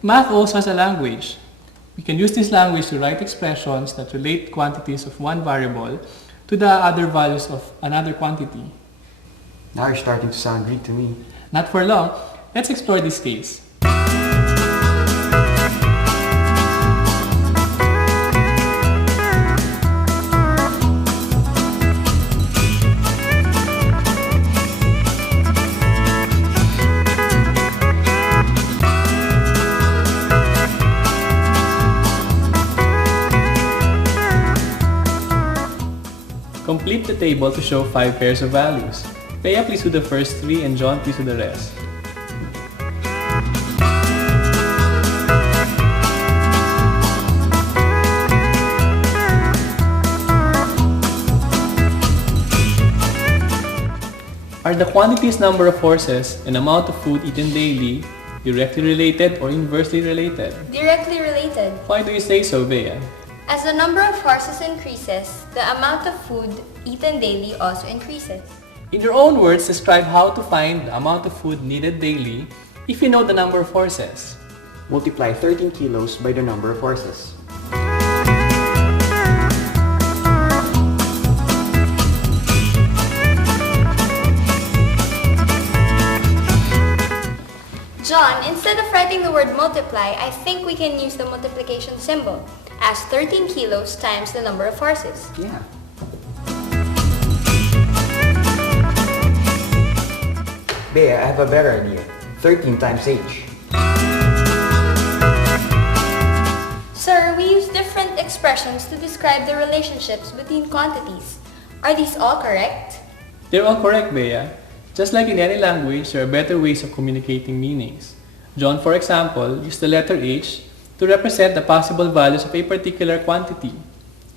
Math also has a language. We can use this language to write expressions that relate quantities of one variable to the other values of another quantity. Now you're starting to sound Greek to me. Not for long. Let's explore this case. Complete the table to show 5 pairs of values. Bea, please do the first 3 and John, please do the rest. Are the quantities number of horses and amount of food eaten daily directly related or inversely related? Directly related. Why do you say so, Bea? As the number of horses increases, the amount of food eaten daily also increases. In your own words, describe how to find the amount of food needed daily if you know the number of horses. Multiply 13 kilos by the number of horses. John, instead of writing the word multiply, I think we can use the multiplication symbol as 13 kilos times the number of horses. Yeah. Bea, I have a better idea. 13 times h. Sir, we use different expressions to describe the relationships between quantities. Are these all correct? They're all correct, Bea. Just like in any language, there are better ways of communicating meanings. John, for example, used the letter H to represent the possible values of a particular quantity.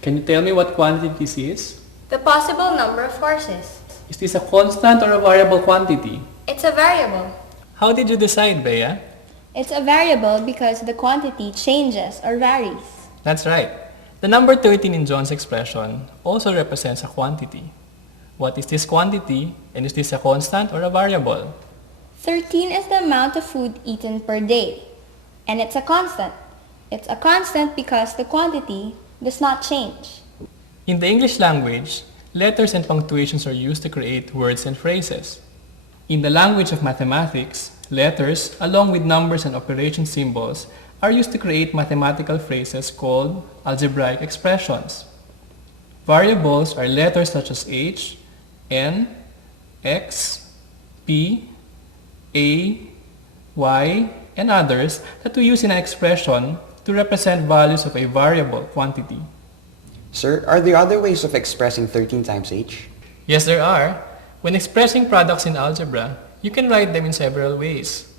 Can you tell me what quantity this is? The possible number of horses. Is this a constant or a variable quantity? It's a variable. How did you decide, Bea? It's a variable because the quantity changes or varies. That's right. The number 13 in John's expression also represents a quantity. What is this quantity, and is this a constant or a variable? 13 is the amount of food eaten per day, and it's a constant. It's a constant because the quantity does not change. In the English language, letters and punctuations are used to create words and phrases. In the language of mathematics, letters, along with numbers and operation symbols, are used to create mathematical phrases called algebraic expressions. Variables are letters such as H, N, X, P, A, Y, and others that we use in an expression to represent values of a variable quantity. Sir, are there other ways of expressing 13 times h? Yes, there are. When expressing products in algebra, you can write them in several ways.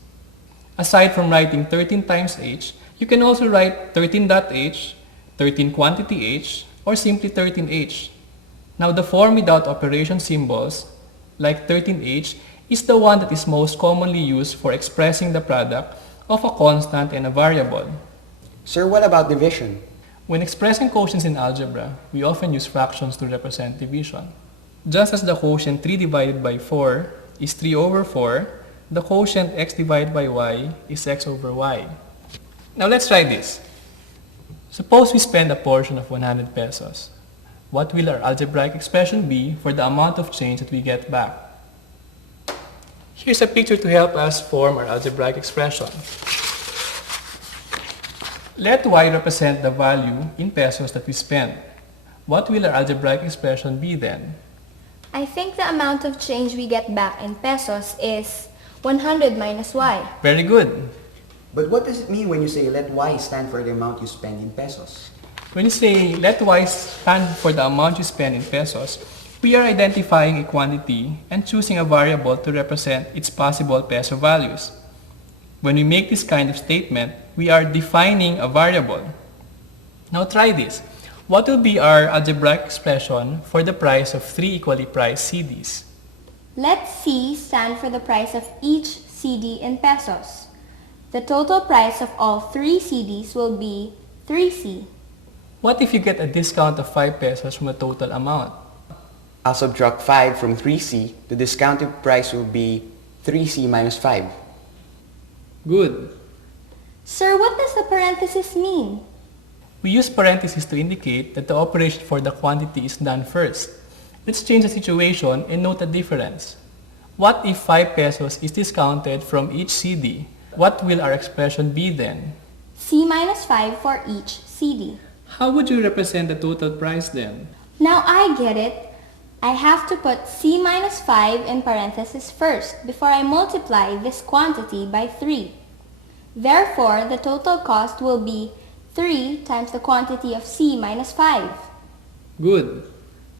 Aside from writing 13 times h, you can also write 13.h, 13 quantity h, or simply 13h. Now the form without operation symbols, like 13h, is the one that is most commonly used for expressing the product of a constant and a variable. Sir, what about division? When expressing quotients in algebra, we often use fractions to represent division. Just as the quotient 3 divided by 4 is 3 over 4, the quotient x divided by y is x over y. Now let's try this. Suppose we spend a portion of 100 pesos. What will our algebraic expression be for the amount of change that we get back? Here's a picture to help us form our algebraic expression. Let y represent the value in pesos that we spent. What will our algebraic expression be then? I think the amount of change we get back in pesos is 100 minus y. Very good. But what does it mean when you say let y stand for the amount you spend in pesos? When you say let y stand for the amount you spend in pesos, we are identifying a quantity and choosing a variable to represent its possible peso values. When we make this kind of statement, we are defining a variable. Now try this. What will be our algebraic expression for the price of 3 equally priced CDs? Let C stand for the price of each CD in pesos. The total price of all 3 CDs will be 3C. What if you get a discount of 5 pesos from the total amount? I'll subtract 5 from 3c. The discounted price will be 3c minus 5. Good. Sir, what does the parenthesis mean? We use parentheses to indicate that the operation for the quantity is done first. Let's change the situation and note the difference. What if 5 pesos is discounted from each CD? What will our expression be then? C minus 5 for each CD. How would you represent the total price then? Now I get it. I have to put C minus 5 in parentheses first before I multiply this quantity by 3. Therefore, the total cost will be 3 times the quantity of C minus 5. Good.